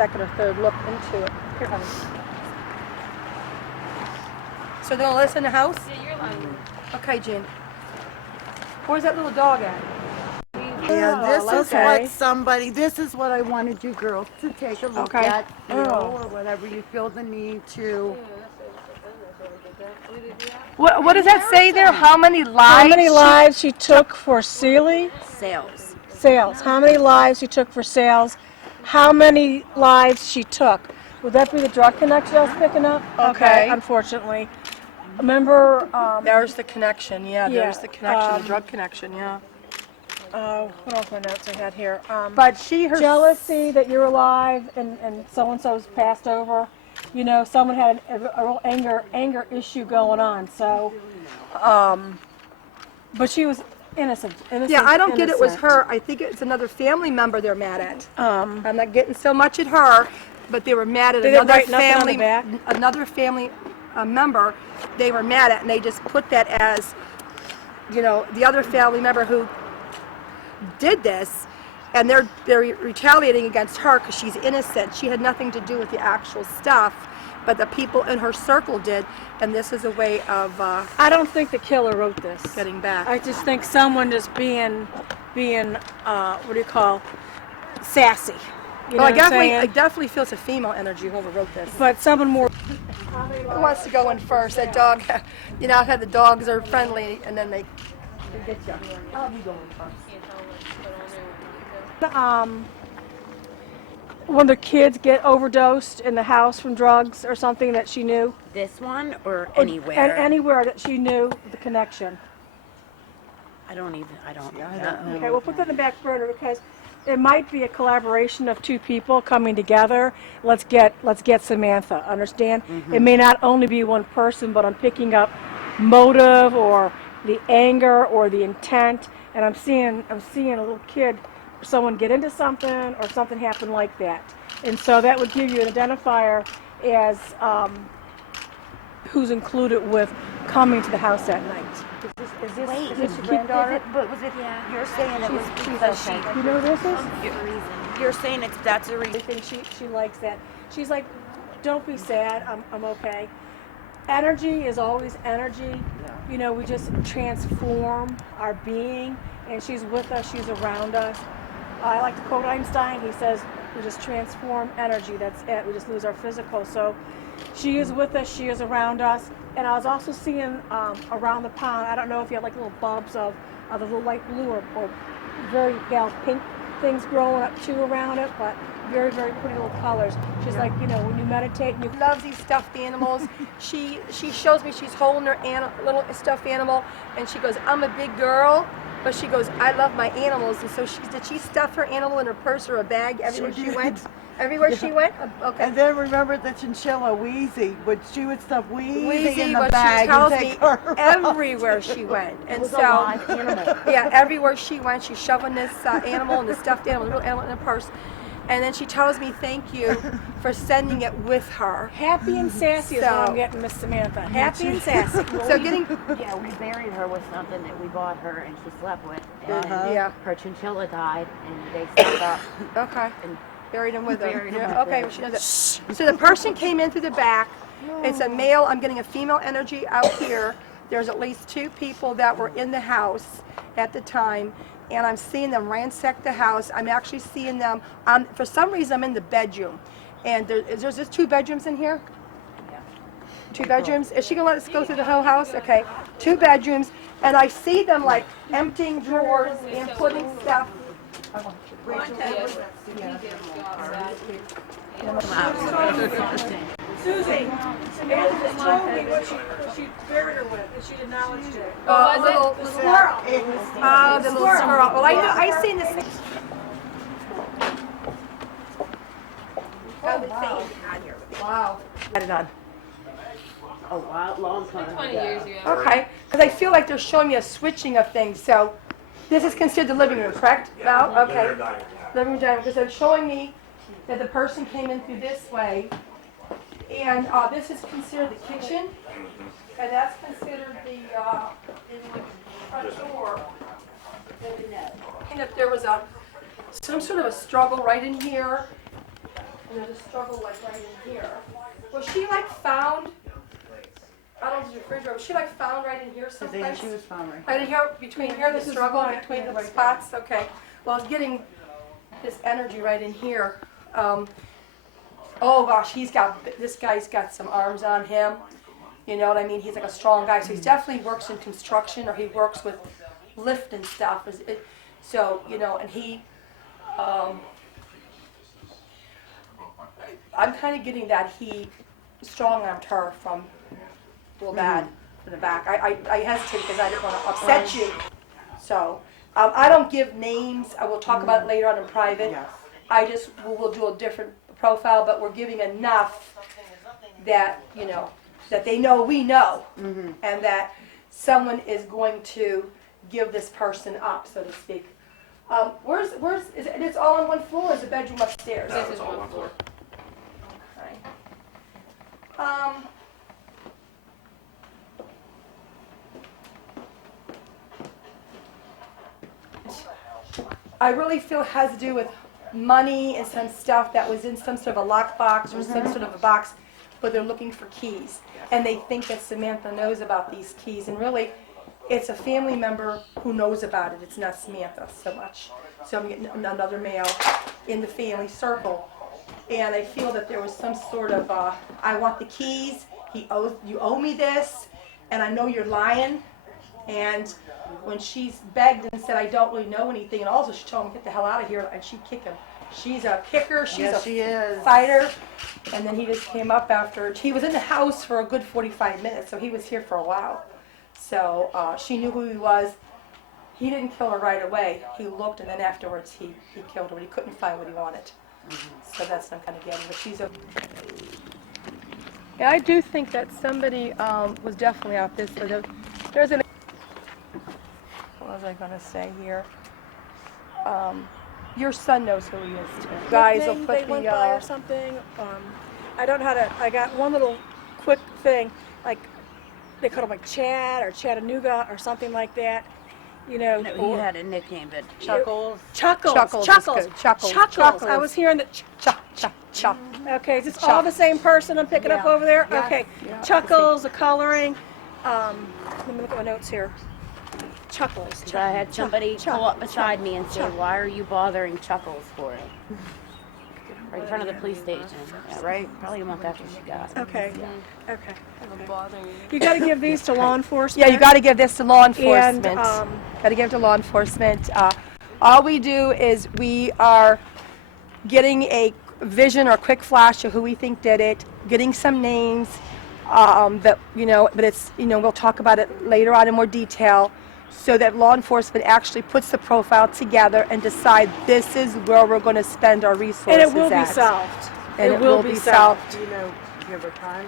second or third look into it. Here, honey. So they'll let us in the house? Yeah, you're allowed. Okay, Jen. Where's that little dog at? And this is okay. what somebody, this is what I wanted you girls to take a look Okay. at, or whatever you feel the need to. What does that say there? How many lives? How many lives she took for Sealy? Sales. Sales. How many lives she took for sales? How many lives she took? Would that be the drug connection I was picking up? Okay. Unfortunately. Remember, There's the connection, yeah, there's Yeah, the connection, the drug connection, yeah. what else my notes I had here? But she, her Jealousy that you're alive and so-and-so's passed over. You know, someone had a real anger issue going on. So, but she was innocent. Yeah, I don't get it was her. I think it's another family member they're mad at. I'm not getting so much at her, but they were mad at another family member. They were mad at, and they just put that as, you know, the other family member who did this, and they're retaliating against her because she's innocent. She had nothing to do with the actual stuff, but the people in her circle did, and this is a way of I don't think the killer wrote this. getting back. I just think someone just being what do you call, sassy. You know I what I'm saying? definitely feel it's a female energy whoever wrote this. But someone more. Who wants to go in first? That dog, you know, I've had the dogs are friendly, and then they get you. I'll have you go in first. When the kids get overdosed in the house from drugs or something that she knew? This one or anywhere? And anywhere that she knew the connection. I don't know. Okay, we'll put that in the back burner because it might be a collaboration of two people coming together. Let's get Samantha, understand? It may not only be one person, but I'm picking up motive or the anger or the intent, and I'm seeing a little kid, someone get into something or something happen like that. And so that would give you an identifier as who's included with coming to the house at night. Is this your granddaughter? But was it? Yeah. You're saying it was because she. You know who this is? You're saying that's a reason. I think she likes that. She's like, don't be sad, I'm okay. Energy is always energy. You know, we just transform our being, and she's with us, she's around us. I like to quote Einstein. He says, we just transform energy, that's it. We just lose our physical. So she is with us, she is around us. And I was also seeing around the pond, I don't know if you have like little bulbs of the little light blue or very pale pink things growing up too around it, but very, very pretty little colors. She's like, you know, when you meditate and you Loves these stuffed animals. She shows me she's holding her little stuffed animal, and she goes, I'm a big girl, but she goes, I love my animals. And so did she stuff her animal in her purse or a bag everywhere she went? Everywhere she went? Okay. And then remember the chinchilla Wheezy, but she would stuff Wheezy in the what bag she tells and me take her everywhere she went. And so, yeah, everywhere she went, she's shoving this animal and the stuffed animal, the little animal in her purse. And then she tells me, thank you for sending it with her. happy and sassy is what I'm getting, Miss Samantha. Happy and sassy. So getting, Yeah, we buried her with something that we bought her and she slept with. And yeah, her chinchilla died and they set up. okay. And Buried him with her. Buried him Yeah, with okay, her. well, she knows it. So the person came in through the back. It's a male. I'm getting a female energy out here. There's at least two people that were in the house at the time, and I'm seeing them ransack the house. I'm actually seeing them. For some reason, I'm in the bedroom, and there's just two bedrooms in here. Two bedrooms. Is she gonna let us go through the whole house? Okay, two bedrooms, and I see them like emptying drawers and putting stuff. Susie, Samantha just told me what she buried her with, and she acknowledged it. Little Squirrel. Oh, the little squirrel. Well, I seen this. Wow. Got it on. a while, long time. 20 years ago. Okay, because I feel like they're showing me a switching of things. So this is considered the living room, correct? Val? Okay. Living room, dining room, because they're showing me that the person came in through this way, and this is considered the kitchen, and that's considered the front door. And if there was some sort of a struggle right in here, and there's a struggle like right in here. Was she like found? I don't know if it's refrigerator. Was she like found right in here someplace? She was found right. Right in here, between here, the struggle between the spots. Okay. Well, I was getting this energy right in here. Oh gosh, this guy's got some arms on him. You know what I mean? He's like a strong guy. So he definitely works in construction, or he works with lift and stuff. So, you know, and he, I'm kind of getting that he strong-armed her from real bad from the back. I hesitate because I didn't want to upset you. So, I don't give names. I will talk about it later on in private. Yes. We'll do a different profile, but we're giving enough that, you know, that they know we know, and that someone is going to give this person up, so to speak. It's all on one floor, or is the bedroom upstairs? This is one floor. Okay. I really feel it has to do with money and some stuff that was in some sort of a lockbox or some sort of a box, but they're looking for keys. And they think that Samantha knows about these keys, and really, it's a family member who knows about it. It's not Samantha so much. So I'm getting another male in the family circle, and I feel that there was some sort of, I want the keys, you owe me this, and I know you're lying. And when she's begged and said, I don't really know anything, and also she told him, get the hell out of here, and she'd kick him. She's a kicker, she is. Fighter, and then he just came up after. He was in the house for a good 45 minutes, so he was here for a while. So she knew who he was. He didn't kill her right away. He looked, and then afterwards he killed her, but he couldn't find what he wanted. So that's what I'm kind of getting, but she's a... Yeah, I do think that somebody was definitely out this way. There's an... What was I going to say here? Your son knows who he is too. Guys will put they went by or something. I don't know how to. I got one little quick thing, like they called him like Chad or Chattanooga or something like that. You know. No, he had a nickname, but Chuckles. I was hearing the Chuck. Okay, is this all the same person I'm picking up over there? Yeah. Okay, Yeah, Chuckles, the coloring. Let me look at my notes here. Chuckles. I had somebody pull up beside me and say, why are you bothering Chuckles for it? Right in front of the police station. Yeah, right? Probably a month after she got it. Okay. Okay. You got to give these to law enforcement. Yeah, you got to give this to law enforcement. And, got to give it to law enforcement. All we do is we are getting a vision or quick flash of who we think did it, getting some names that, you know, but it's, you know, we'll talk about it later on in more detail, so that law enforcement actually puts the profile together and decide this is where we're going to spend our resources at. And it will be solved. And it will be solved. Do you know, do you have a time?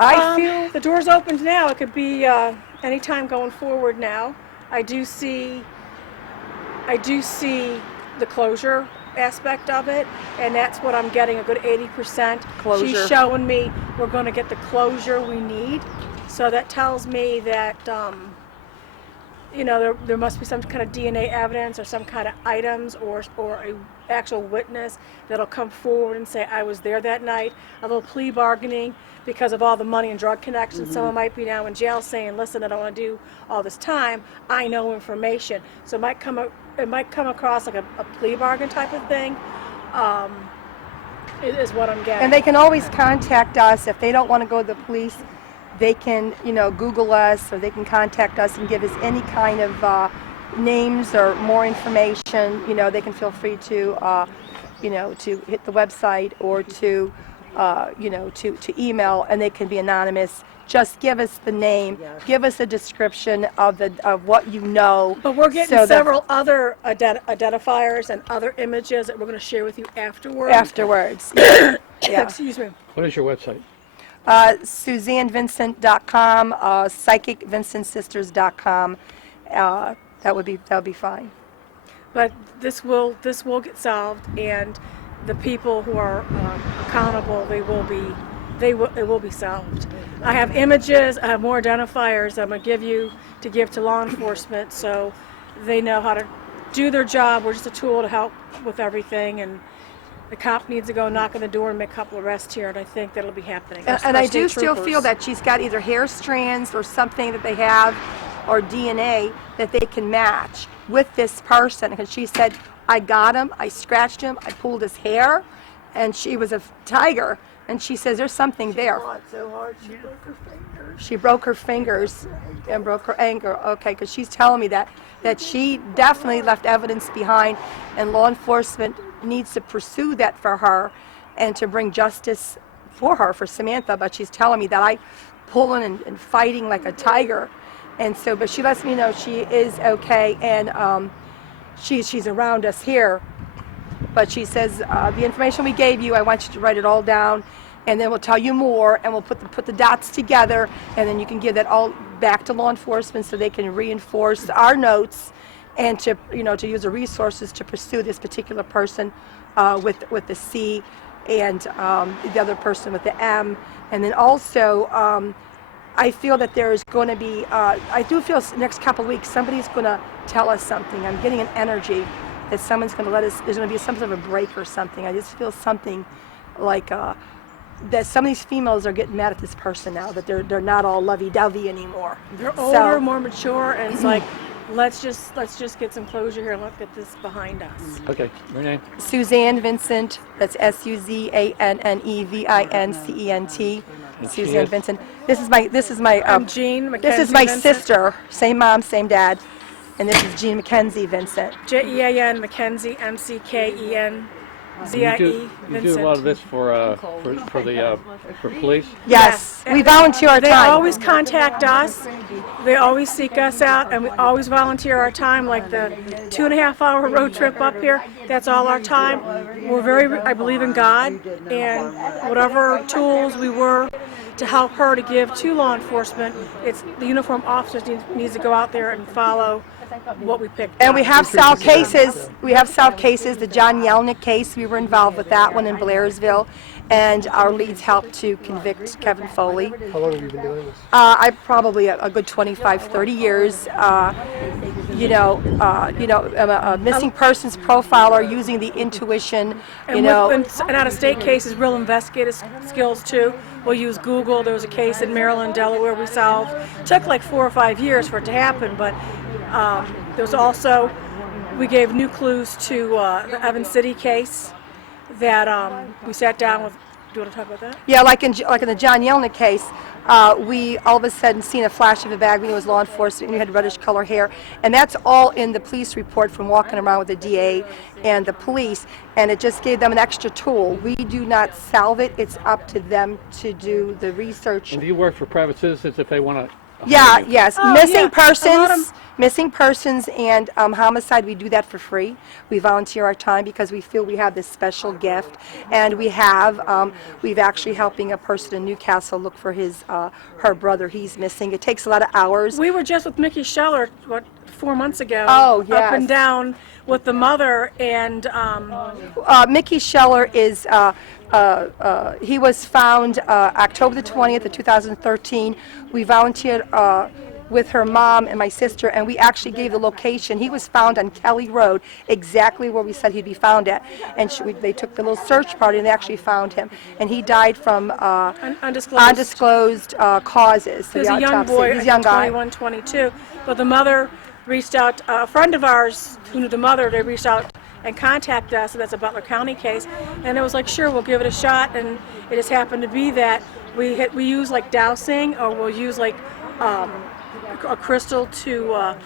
I feel the door's opened now. It could be any time going forward now. I do see the closure aspect of it, and that's what I'm getting, a good 80%. Closure. She's showing me we're going to get the closure we need. So that tells me that you know, there must be some kind of DNA evidence or some kind of items or a actual witness that'll come forward and say, I was there that night. A little plea bargaining because of all the money and drug connections. Someone might be now in jail saying, listen, I don't want to do all this time. I know information. So it might come across like a plea bargain type of thing. Is what I'm getting. And they can always contact us if they don't want to go to the police. They can, you know, Google us, or they can contact us and give us any kind of names or more information. You know, they can feel free to, you know, to hit the website or to, you know, to email, and they can be anonymous. Just give us the name, give us a description of what you know. But we're getting several other identifiers and other images that we're going to share with you afterwards. Yeah. Excuse me. What is your website? SuzanneVincent.com, PsychicVincentSisters.com. That would be fine. But this will get solved, and the people who are accountable, it will be solved. I have images, I have more identifiers I'm going to give to law enforcement, so they know how to do their job. We're just a tool to help with everything, and the cop needs to go knock on the door and make a couple arrests here, and I think that'll be happening. And I do still feel that she's got either hair strands or something that they have, or DNA that they can match with this person. Because she said, I got him, I scratched him, I pulled his hair, and she was a tiger. And she says there's something there. So hard she broke her fingers. She broke her fingers and broke her ankle. Okay, because she's telling me that she definitely left evidence behind, and law enforcement needs to pursue that for her and to bring justice for her, for Samantha. But she's telling me that I pulling and fighting like a tiger, and so, but she lets me know she is okay, and she's around us here. But she says the information we gave you, I want you to write it all down, and then we'll tell you more, and we'll put the dots together, and then you can give that all back to law enforcement so they can reinforce our notes, and to use the resources to pursue this particular person with the C, and the other person with the M, and then also I feel that there is going to be I do feel the next couple of weeks somebody's going to tell us something. I'm getting an energy that someone's going to let us. There's going to be some sort of a break or something. I just feel something like that some of these females are getting mad at this person now, that they're not all lovey-dovey anymore. They're older, more mature, and it's like, let's just get some closure here and let's get this behind us. Okay, your name? Suzanne Vincent. That's SUZANNE-VINCENT. Suzanne Vincent. This is my. I'm Jean McKenzie. This is my Vincent. sister. Same mom, same dad. And this is Jean McKenzie Vincent. Jean McKenzie, McKenzie. You do a lot of this for police? Yes, we volunteer our They time. always contact us. They always seek us out, and we always volunteer our time. Like the 2.5-hour road trip up here, that's all our time. I believe in God, and whatever tools we were to help her to give to law enforcement, it's the uniformed officers needs to go out there and follow what we picked. And we have solved cases. We have solved cases. The John Yelnick case, we were involved with that one in Blairsville, and our leads helped to convict Kevin Foley. How long have you been doing this? I probably a good 25, 30 years. I'm a missing persons profiler using the intuition. And out-of-state cases, real investigative skills too. We'll use Google. There was a case in Maryland, Delaware we solved. It took like 4 or 5 years for it to happen, but there was also, we gave new clues to the Evans City case that we sat down with. Do you want to talk about that? Yeah, like in the John Yelnick case, we all of a sudden seen a flash of a bag. We knew it was law enforcement. We had reddish color hair, and that's all in the police report from walking around with the DA and the police. And it just gave them an extra tool. We do not solve it. It's up to them to do the research. And do you work for private citizens if they want to? Yeah, yes. Oh, Missing persons and homicide, we do that for free. We volunteer our time because we feel we have this special gift. And we've actually helping a person in Newcastle look for her brother. He's missing. It takes a lot of hours. We were just with Mickey Scheller, 4 months ago. Oh, yes. Up and down with the mother, and Mickey Scheller is, he was found October the 20th of 2013. We volunteered with her mom and my sister, and we actually gave the location. He was found on Kelly Road, exactly where we said he'd be found at. And they took the little search party and they actually found him. And he died from undisclosed causes. So he's a young boy, he's a young guy. 21, 22. But the mother reached out, a friend of ours who knew the mother, they reached out and contacted us, and that's a Butler County case. And it was like, sure, we'll give it a shot. And it just happened to be that we use like dowsing, or we'll use like a crystal to a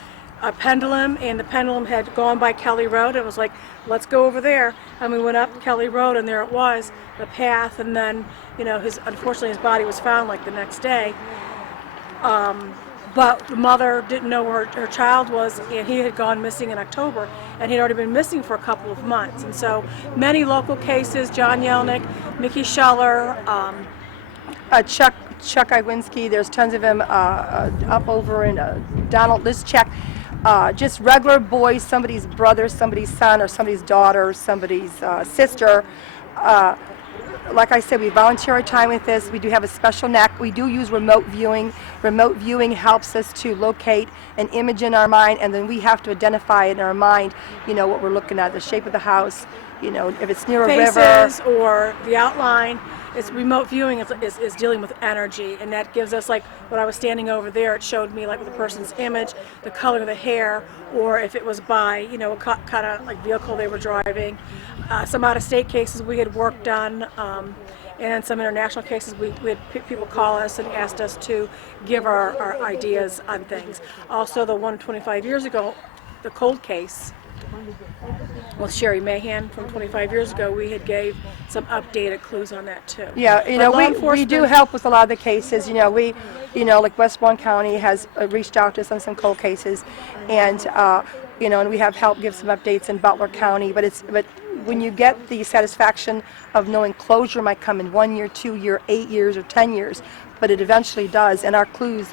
pendulum, and the pendulum had gone by Kelly Road. It was like, let's go over there. And we went up Kelly Road, and there it was, the path. And then, unfortunately, his body was found like the next day. But the mother didn't know where her child was, and he had gone missing in October, and he'd already been missing for a couple of months. And so many local cases, John Yelnick, Mickey Scheller, Chuck Iwinski, there's tons of him up over in Donald Liszczek. Just regular boys, somebody's brother, somebody's son, or somebody's daughter, or somebody's sister. Like I said, we volunteer our time with this. We do have a special knack. We do use remote viewing. Remote viewing helps us to locate an image in our mind, and then we have to identify in our mind, what we're looking at, the shape of the house, if it's near a river. Faces or the outline. It's remote viewing is dealing with energy, and that gives us, like when I was standing over there, it showed me like with the person's image, the color of the hair, or if it was by what kind of like vehicle they were driving. Some out-of-state cases we had worked on, and some international cases we had people call us and asked us to give our ideas on things. Also, the one 25 years ago, the cold case with Sherry Mahan from 25 years ago, we had gave some updated clues on that too. Yeah, we do help with a lot of the cases. Like Westbourne County has reached out to us on some cold cases, and and we have helped give some updates in Butler County. But when you get the satisfaction of knowing closure might come in 1 year, 2 year, 8 years, or 10 years, but it eventually does, and our clues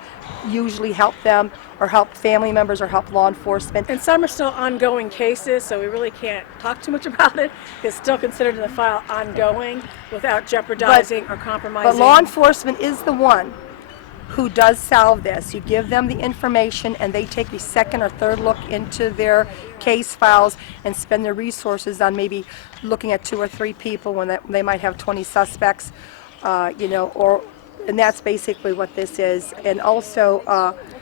usually help them or help family members or help law enforcement. And some are still ongoing cases, so we really can't talk too much about it. It's still considered in the file ongoing without jeopardizing or compromising. But law enforcement is the one who does solve this. You give them the information and they take the second or third look into their case files and spend their resources on maybe looking at 2 or 3 people when they might have 20 suspects, and that's basically what this is. And also,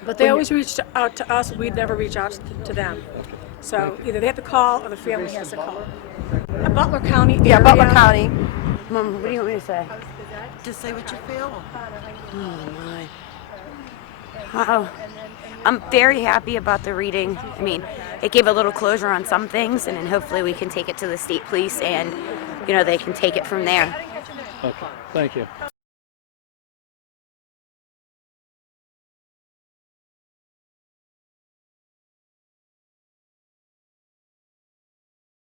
but they always reached out to us. We'd never reach out to them. So either they have to call or the family has to call. Butler County area. Yeah, Butler County. Mom, what do you want me to say? Just say what you feel. Oh my. Wow. I'm very happy about the reading. I mean, it gave a little closure on some things, and then hopefully we can take it to the state police and, they can take it from there. Okay, thank you.